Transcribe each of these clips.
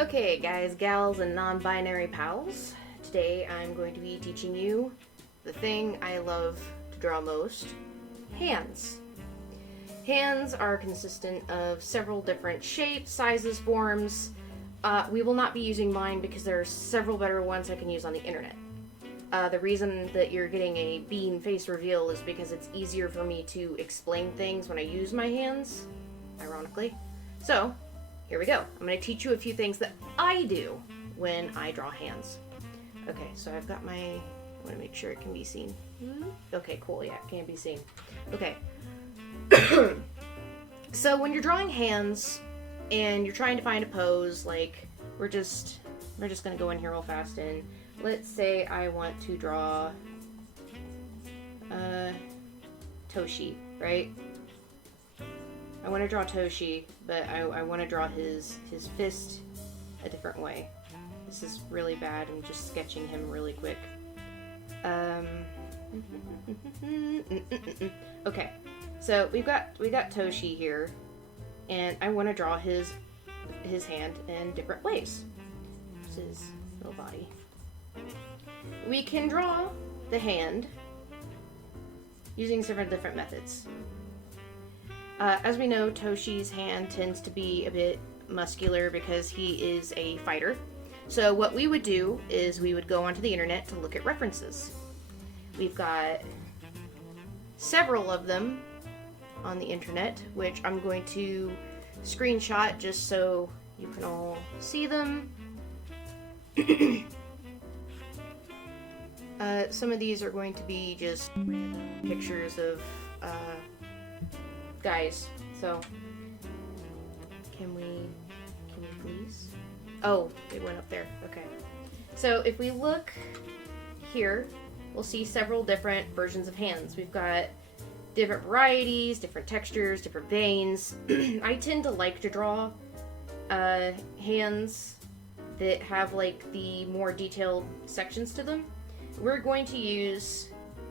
Okay, guys, gals, and non-binary pals. Today I'm going to be teaching you the thing I love to draw most, hands. Hands are consistent of several different shapes, sizes, forms. We will not be using mine because there are several better ones I can use on the internet. The reason that you're getting a bean face reveal is because it's easier for me to explain things when I use my hands, ironically. So, here we go. I'm going to teach you a few things that I do when I draw hands. Okay, so I've got my... I want to make sure it can be seen. Okay, cool. Yeah, it can be seen. Okay. So when you're drawing hands and you're trying to find a pose, like, we're just going to go in here real fast and let's say I want to draw Toshi, right? I want to draw Toshi, but I want to draw his fist a different way. This is really bad. I'm just sketching him really quick. Okay, so we got Toshi here, and I want to draw his hand in different ways. This is little body. We can draw the hand using several different methods. As we know, Toshi's hand tends to be a bit muscular because he is a fighter. So what we would do is we would go onto the internet to look at references. We've got several of them on the internet, which I'm going to screenshot just so you can all see them. Some of these are going to be just random pictures of guys. So can we please? Oh, it went up there. Okay. So if we look here, we'll see several different versions of hands. We've got different varieties, different textures, different veins. I tend to like to draw hands that have like the more detailed sections to them. We're going to use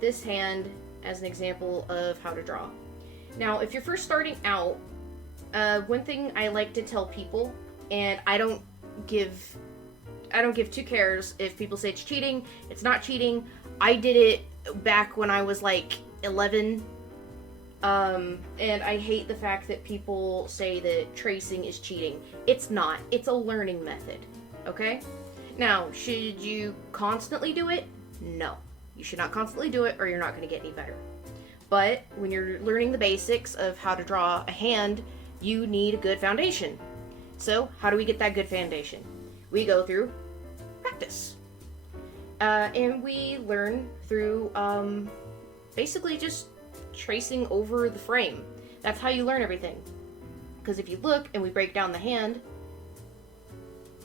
this hand as an example of how to draw. Now, if you're first starting out, one thing I like to tell people, and I don't give two cares if people say it's cheating. It's not cheating. I did it back when I was like 11, and I hate the fact that people say that tracing is cheating. It's not. It's a learning method. Okay? Now, should you constantly do it? No. You should not constantly do it, or you're not going to get any better. But when you're learning the basics of how to draw a hand, you need a good foundation. So, how do we get that good foundation? We go through practice. And we learn through basically just tracing over the frame. That's how you learn everything. Because if you look and we break down the hand,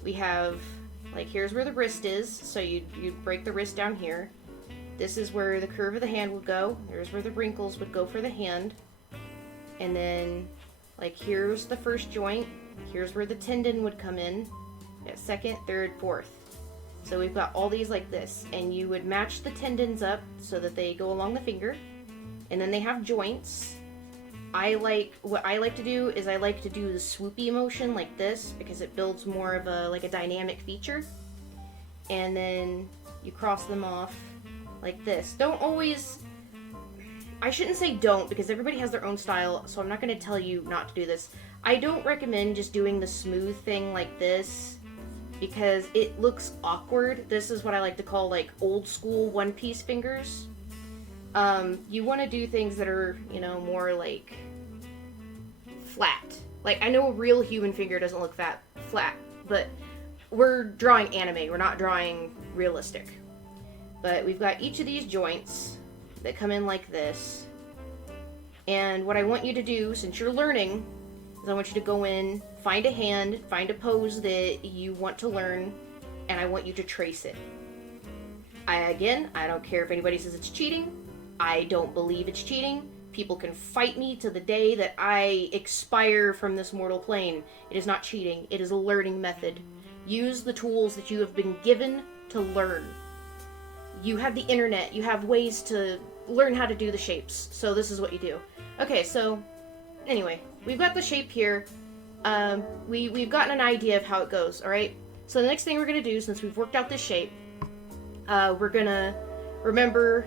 we have, like, here's where the wrist is. So you break the wrist down here. This is where the curve of the hand would go. Here's where the wrinkles would go for the hand. And then, like, here's the first joint. Here's where the tendon would come in. At second, third, fourth. So we've got all these like this. And you would match the tendons up so that they go along the finger. And then they have joints. What I like to do is I like to do the swoopy motion like this because it builds more of a dynamic feature. And then you cross them off like this. Don't always... I shouldn't say don't, because everybody has their own style, so I'm not going to tell you not to do this. I don't recommend just doing the smooth thing like this, because it looks awkward. This is what I like to call, like, old school one-piece fingers. You want to do things that are, more, like, flat. Like, I know a real human finger doesn't look flat, but we're drawing anime. We're not drawing realistic. But we've got each of these joints that come in like this. And what I want you to do, since you're learning, is I want you to go in, find a hand, find a pose that you want to learn, and I want you to trace it. I don't care if anybody says it's cheating. I don't believe it's cheating. People can fight me to the day that I expire from this mortal plane. It is not cheating. It is a learning method. Use the tools that you have been given to learn. You have the internet. You have ways to learn how to do the shapes. So this is what you do. Okay, so anyway, we've got the shape here. we've gotten an idea of how it goes, all right? So the next thing we're going to do, since we've worked out this shape, we're going to remember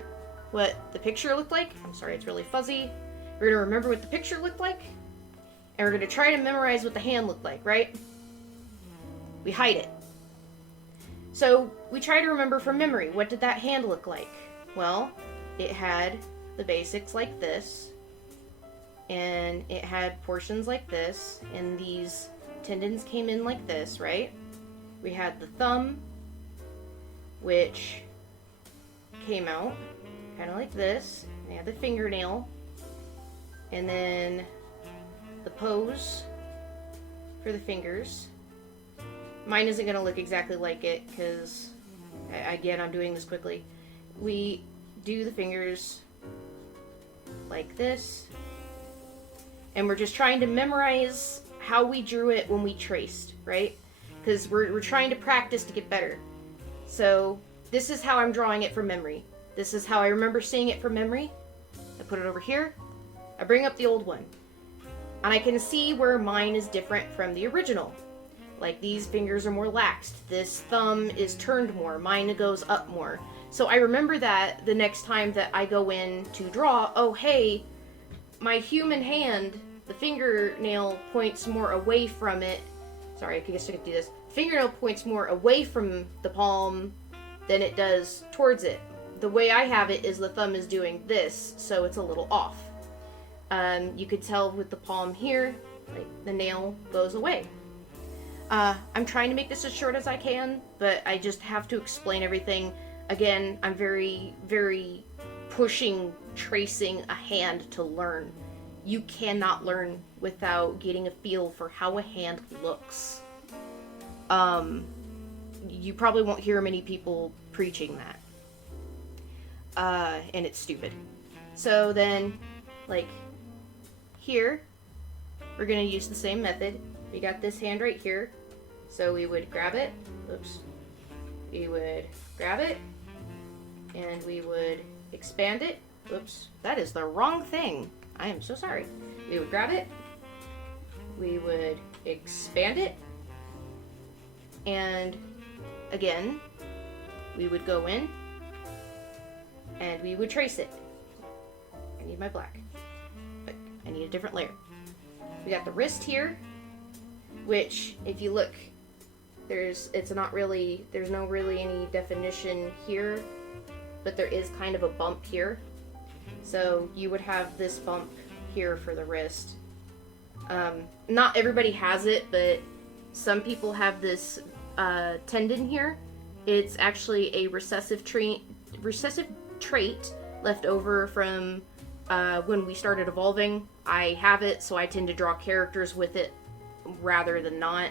what the picture looked like. I'm sorry, it's really fuzzy. We're going to remember what the picture looked like, and we're going to try to memorize what the hand looked like, right? We hide it. So we try to remember from memory, what did that hand look like? Well, it had the basics like this, and it had portions like this, and these tendons came in like this, right? We had the thumb, which came out kind of like this. We had the fingernail, and then the pose for the fingers. Mine isn't going to look exactly like it because, again, I'm doing this quickly. We do the fingers like this, and we're just trying to memorize how we drew it when we traced, right? Because we're trying to practice to get better. So this is how I'm drawing it from memory. This is how I remember seeing it from memory. I put it over here. I bring up the old one. And I can see where mine is different from the original. Like, these fingers are more laxed. This thumb is turned more. Mine goes up more. So I remember that the next time that I go in to draw, oh, hey, my human hand, the fingernail points more away from it. Sorry, I guess I could do this. Fingernail points more away from the palm than it does towards it. The way I have it is the thumb is doing this, so it's a little off. You could tell with the palm here, like, the nail goes away. I'm trying to make this as short as I can, but I just have to explain everything. Again, I'm very, very pushing tracing a hand to learn. You cannot learn without getting a feel for how a hand looks. You probably won't hear many people preaching that. And it's stupid. So then, like, here, we're going to use the same method. We got this hand right here. So we would grab it. Oops. We would grab it. And we would expand it. Oops. That is the wrong thing. I am so sorry. We would grab it. We would expand it. And again, we would go in. And we would trace it. I need my black. But I need a different layer. We got the wrist here, which, if you look, there's no really any definition here, but there is kind of a bump here. So you would have this bump here for the wrist. Not everybody has it, but some people have this tendon here. It's actually a recessive trait left over from when we started evolving. I have it, so I tend to draw characters with it rather than not,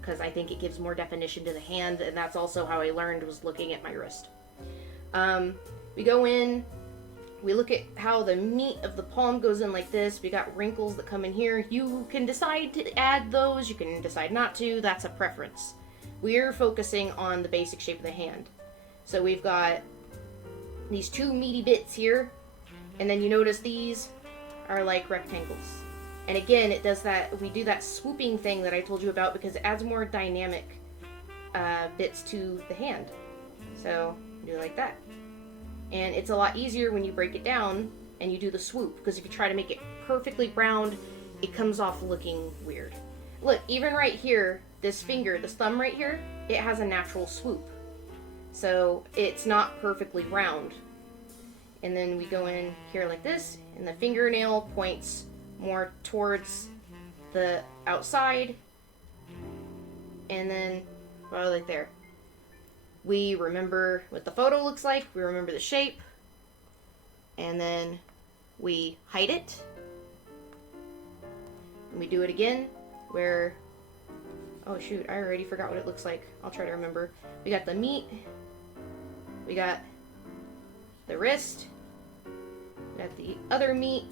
because I think it gives more definition to the hand, and that's also how I learned, was looking at my wrist. We go in, we look at how the meat of the palm goes in like this. We got wrinkles that come in here. You can decide to add those, you can decide not to, that's a preference. We're focusing on the basic shape of the hand. So we've got these two meaty bits here, and then you notice these are like rectangles. And again, it does that, we do that swooping thing that I told you about because it adds more dynamic bits to the hand. So, do it like that. And it's a lot easier when you break it down and you do the swoop, because if you try to make it perfectly round, it comes off looking weird. Look, even right here, this finger, this thumb right here, it has a natural swoop. So, it's not perfectly round. And then we go in here like this, and the fingernail points more towards the outside, and then well, like there. We remember what the photo looks like, we remember the shape, and then we hide it, and we do it again where, oh shoot, I already forgot what it looks like. I'll try to remember. We got the meat, we got the wrist, we got the other meat,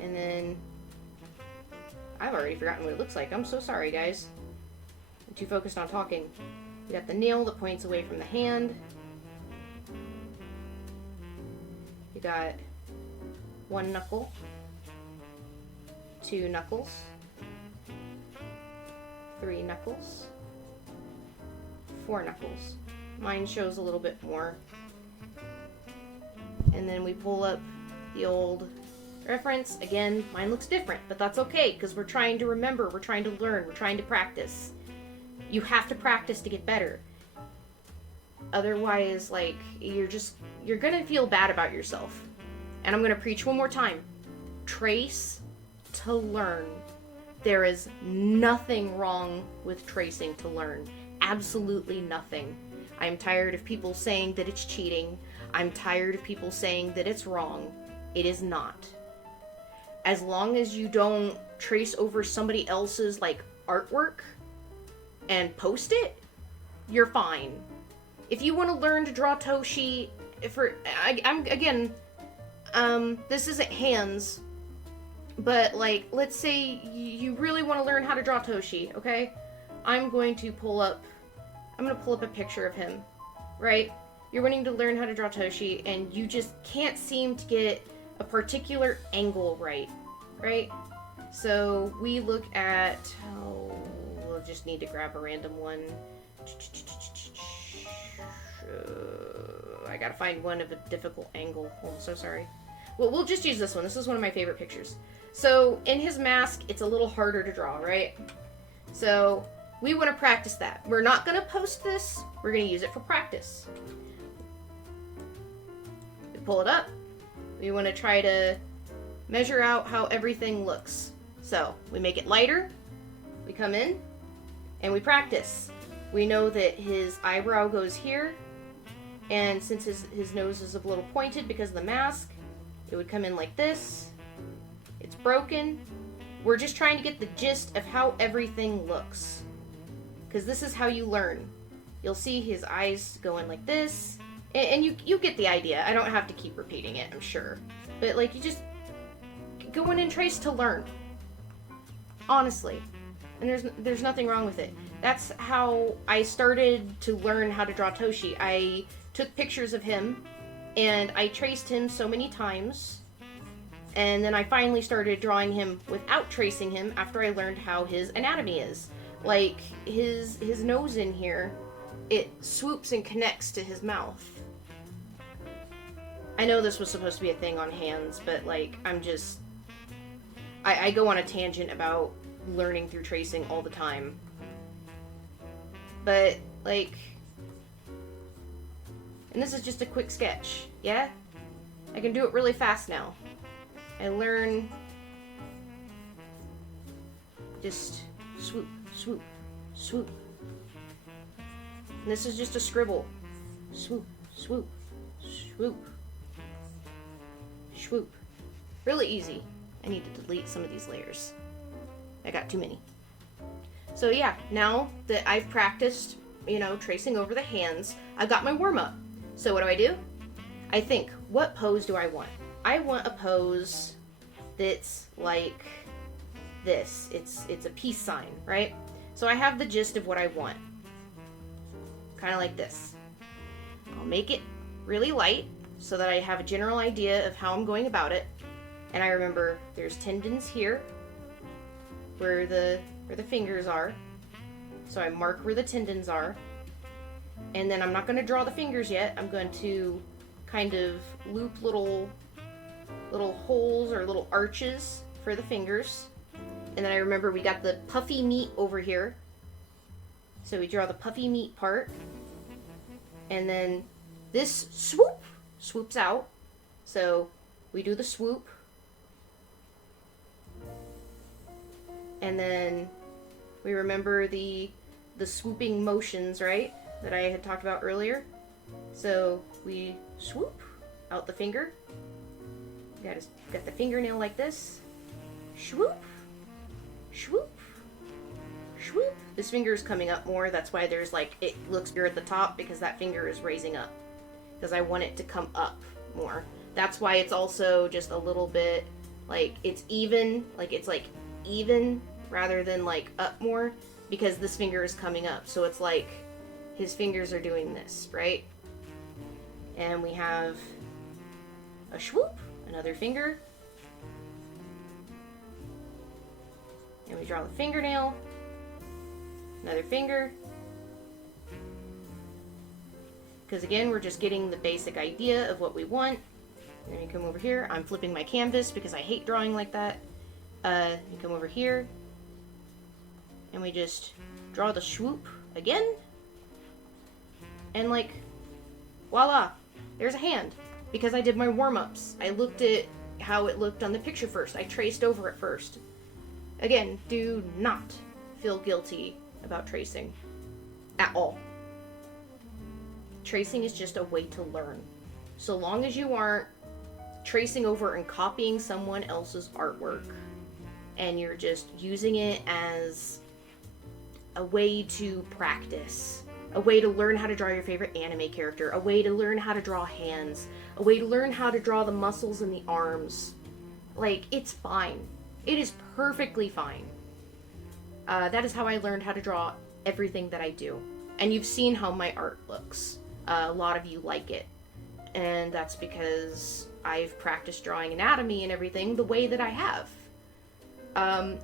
and then I've already forgotten what it looks like. I'm so sorry, guys. I'm too focused on talking. We got the nail that points away from the hand. You got one knuckle, 2 knuckles, 3 knuckles, 4 knuckles. Mine shows a little bit more. And then we pull up the old reference. Again, mine looks different, but that's okay because we're trying to remember, we're trying to learn, we're trying to practice. You have to practice to get better. Otherwise, like, you're gonna feel bad about yourself. And I'm gonna preach one more time. Trace to learn. There is nothing wrong with tracing to learn. Absolutely nothing. I'm tired of people saying that it's cheating. I'm tired of people saying that it's wrong. It is not. As long as you don't trace over somebody else's, like, artwork and post it, you're fine. If you want to learn to draw Toshi, this isn't hands, but, like, let's say you really want to learn how to draw Toshi, okay? I'm going to pull up a picture of him, right? You're wanting to learn how to draw Toshi, and you just can't seem to get a particular angle right? So we look at, we'll just need to grab a random one. I gotta find one of a difficult angle. Oh, I'm so sorry. Well, we'll just use this one. This is one of my favorite pictures. So in his mask, it's a little harder to draw, right? So we want to practice that. We're not going to post this. We're going to use it for practice. We pull it up. We want to try to measure out how everything looks. So we make it lighter. We come in and we practice. We know that his eyebrow goes here. And since his nose is a little pointed because of the mask, it would come in like this. It's broken. We're just trying to get the gist of how everything looks. Because this is how you learn. You'll see his eyes going like this. And you get the idea. I don't have to keep repeating it, I'm sure. But, like, you just go in and trace to learn. Honestly. And there's nothing wrong with it. That's how I started to learn how to draw Toshi. I took pictures of him, and I traced him so many times. And then I finally started drawing him without tracing him after I learned how his anatomy is. Like, his nose in here, it swoops and connects to his mouth. I know this was supposed to be a thing on hands, but, like, I go on a tangent about learning through tracing all the time. But, like, and this is just a quick sketch, yeah? I can do it really fast now. I learn, just swoop, swoop, swoop. And this is just a scribble. Swoop, swoop, swoop, swoop. Really easy. I need to delete some of these layers. I got too many. So yeah, now that I've practiced, tracing over the hands, I've got my warm-up. So what do? I think, what pose do I want? I want a pose that's like this. It's a peace sign, right? So I have the gist of what I want. Kind of like this. I'll make it really light so that I have a general idea of how I'm going about it. And I remember there's tendons here where the fingers are. So I mark where the tendons are. And then I'm not going to draw the fingers yet. I'm going to kind of loop little holes or little arches for the fingers. And then I remember we got the puffy meat over here. So we draw the puffy meat part. And then this swoops out. So we do the swoop. And then we remember the swooping motions, right? That I had talked about earlier. So we swoop out the finger. Got the fingernail like this. Swoop, swoop, swoop. This finger is coming up more. That's why there's it looks bigger at the top because that finger is raising up. Because I want it to come up more. That's why it's also just a little bit it's even. It's even rather than up more because this finger is coming up. So it's his fingers are doing this, right? And we have a swoop, another finger, And we draw the fingernail, another finger. Because again, we're just getting the basic idea of what we want. And then you come over here. I'm flipping my canvas because I hate drawing like that. You come over here. And we just draw the swoop again. And like, voila, there's a hand. Because I did my warm-ups. I looked at how it looked on the picture first. I traced over it first. Again, do not feel guilty about tracing at all. Tracing is just a way to learn. So long as you aren't tracing over and copying someone else's artwork and you're just using it as a way to practice, a way to learn how to draw your favorite anime character, a way to learn how to draw hands, a way to learn how to draw the muscles in the arms. Like, it's fine. It is perfectly fine. That is how I learned how to draw everything that I do. And you've seen how my art looks. A lot of you like it. And that's because I've practiced drawing anatomy and everything the way that I have.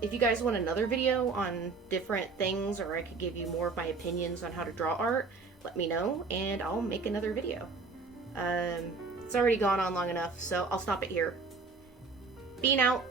If you guys want another video on different things, or I could give you more of my opinions on how to draw art, let me know, and I'll make another video. It's already gone on long enough, so I'll stop it here. Bean out.